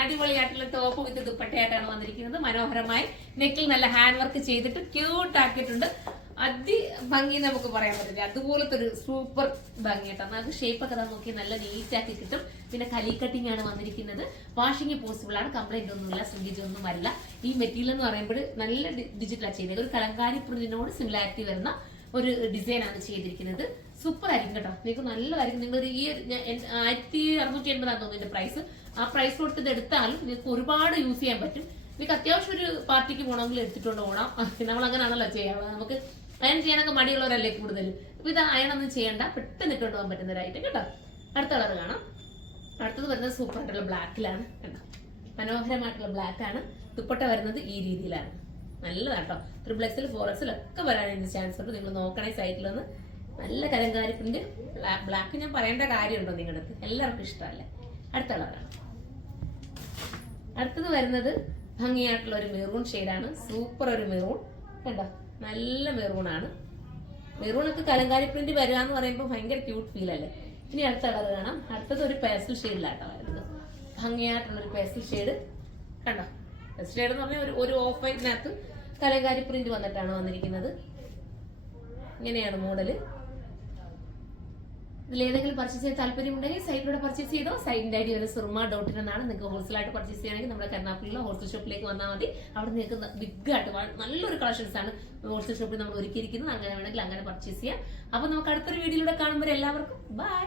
അടിപൊളിയായിട്ടുള്ള ടോപ്പ് വിത്ത് ദുപ്പട്ടയായിട്ടാണ് വന്നിരിക്കുന്നത്. മനോഹരമായി നെക്കിൽ നല്ല ഹാൻഡ് വർക്ക് ചെയ്തിട്ട് ക്യൂട്ട് ആക്കിയിട്ടുണ്ട്. ഭംഗി നമുക്ക് പറയാൻ പറ്റില്ല, അതുപോലത്തെ ഒരു സൂപ്പർ ഭംഗിയായിട്ടാണ്. അത് ഷേപ്പ് ഒക്കെ നോക്കി നല്ല നീറ്റ് ആക്കി കിട്ടും. പിന്നെ കലി കട്ടിംഗ് ആണ് വന്നിരിക്കുന്നത്. വാഷിംഗ് പോസിബിൾ ആണ്, കംപ്ലൈന്റ് ഒന്നുമില്ല, ശ്രിങ്കേജ് ഒന്നും വരില്ല. ഈ മെറ്റീരിയൽ എന്ന് പറയുമ്പോൾ നല്ല ഡിജിറ്റലാണ് ചെയ്യുന്നത്. ഒരു കലങ്കാരി പ്രിന്റിനോട് സിമിലാരിറ്റി വരുന്ന ഒരു ഡിസൈൻ ആണ് ചെയ്തിരിക്കുന്നത്. സൂപ്പർ ആയിരിക്കും കേട്ടോ, നിങ്ങൾക്ക് നല്ലതായിരിക്കും. നിങ്ങൾ ഈ 1680 തോന്നുന്നു ഇതിന്റെ പ്രൈസ്. ആ പ്രൈസ് കൊടുത്ത് ഇത് എടുത്താലും നിങ്ങൾക്ക് ഒരുപാട് യൂസ് ചെയ്യാൻ പറ്റും. നിങ്ങൾക്ക് അത്യാവശ്യം ഒരു പാർട്ടിക്ക് പോകണമെങ്കിൽ എടുത്തിട്ടുണ്ട് ഓണം. നമ്മൾ അങ്ങനെയാണല്ലോ ചെയ്യാറ്. നമുക്ക് അയൺ ചെയ്യാനൊക്കെ മടിയുള്ളവരല്ലേ കൂടുതൽ. അപ്പൊ ഇത് അയണൊന്നും ചെയ്യണ്ട, പെട്ടെന്ന് ഇട്ടുകൊണ്ട് പോകാൻ പറ്റുന്ന ഒരു ഐറ്റം കേട്ടോ. അടുത്ത കളർ കാണാം. അടുത്തത് വരുന്നത് സൂപ്പർ ആയിട്ടുള്ള ബ്ലാക്കിലാണ് കേട്ടോ. മനോഹരമായിട്ടുള്ള ബ്ലാക്ക് ആണ്. ദുപ്പട്ട വരുന്നത് ഈ രീതിയിലാണ്. നല്ലതാട്ടോ. ട്രിപ്ലെക്സിൽ 4Xൽ ഒക്കെ വരാൻ ചാൻസ് ഉണ്ട്. നിങ്ങൾ നോക്കണേ സൈറ്റിലൊന്ന്. നല്ല കലങ്കാരി പ്രിന്റ് ബ്ലാക്ക് ഞാൻ പറയേണ്ട കാര്യമുണ്ടോ നിങ്ങളുടെ അടുത്ത്? എല്ലാവർക്കും ഇഷ്ടമല്ലേ. അടുത്ത കളറാണ്. അടുത്തത് വരുന്നത് ഭംഗിയായിട്ടുള്ള ഒരു മെറൂൺ ഷെയ്ഡാണ്. സൂപ്പർ ഒരു മെറൂൺ കണ്ടോ, നല്ല മെറൂണാണ്. മെറൂണൊക്കെ കലങ്കാരി പ്രിന്റ് വരിക എന്ന് പറയുമ്പോൾ ഭയങ്കര ക്യൂട്ട് ഫീൽ അല്ലേ. ഇനി അടുത്ത കളർ കാണാം. അടുത്തത് ഒരു പേസ്റ്റൽ ഷെയ്ഡിലാട്ടോ വരുന്നത്. ഭംഗിയായിട്ടുള്ള ഒരു പേസ്റ്റൽ ഷെയ്ഡ് കണ്ടോ. പേസ്റ്റൽ ഷെയ്ഡ് എന്ന് പറഞ്ഞാൽ ഒരു ഓഫ് വൈറ്റിനകത്ത് കലങ്കാരി പ്രിന്റ് വന്നിട്ടാണ് വന്നിരിക്കുന്നത്. ഇങ്ങനെയാണ് മോഡല്. ഇതിലേതെങ്കിലും പർച്ചേസ് ചെയ്യാൻ താല്പര്യമുണ്ടെങ്കിൽ സൈറ്റിലൂടെ പർച്ചേസ് ചെയ്തോ. സൈറ്റിന്റെ ഐഡി വരുന്നത് surma.in എന്നാണ്. നിങ്ങൾക്ക് ഹോൾസെയിലായിട്ട് പർച്ചേസ് ചെയ്യണമെങ്കിൽ നമ്മുടെ കരുനാഗപ്പള്ളിയിലെ ഹോൾസെയിൽ ഷോപ്പിലേക്ക് വന്നാൽ മതി. അവിടെ നിങ്ങൾക്ക് ബിഗ് ആയിട്ട് നല്ലൊരു കളക്ഷൻസ് ആണ് ഹോൾസെയിൽ ഷോപ്പിൽ നമ്മൾ ഒരുക്കിയിരിക്കുന്നത്. അങ്ങനെ വേണമെങ്കിൽ അങ്ങനെ പർച്ചേസ് ചെയ്യാം. അപ്പൊ നമുക്ക് അടുത്തൊരു വീഡിയോയിലൂടെ കാണുമ്പോൾ എല്ലാവർക്കും ബൈ.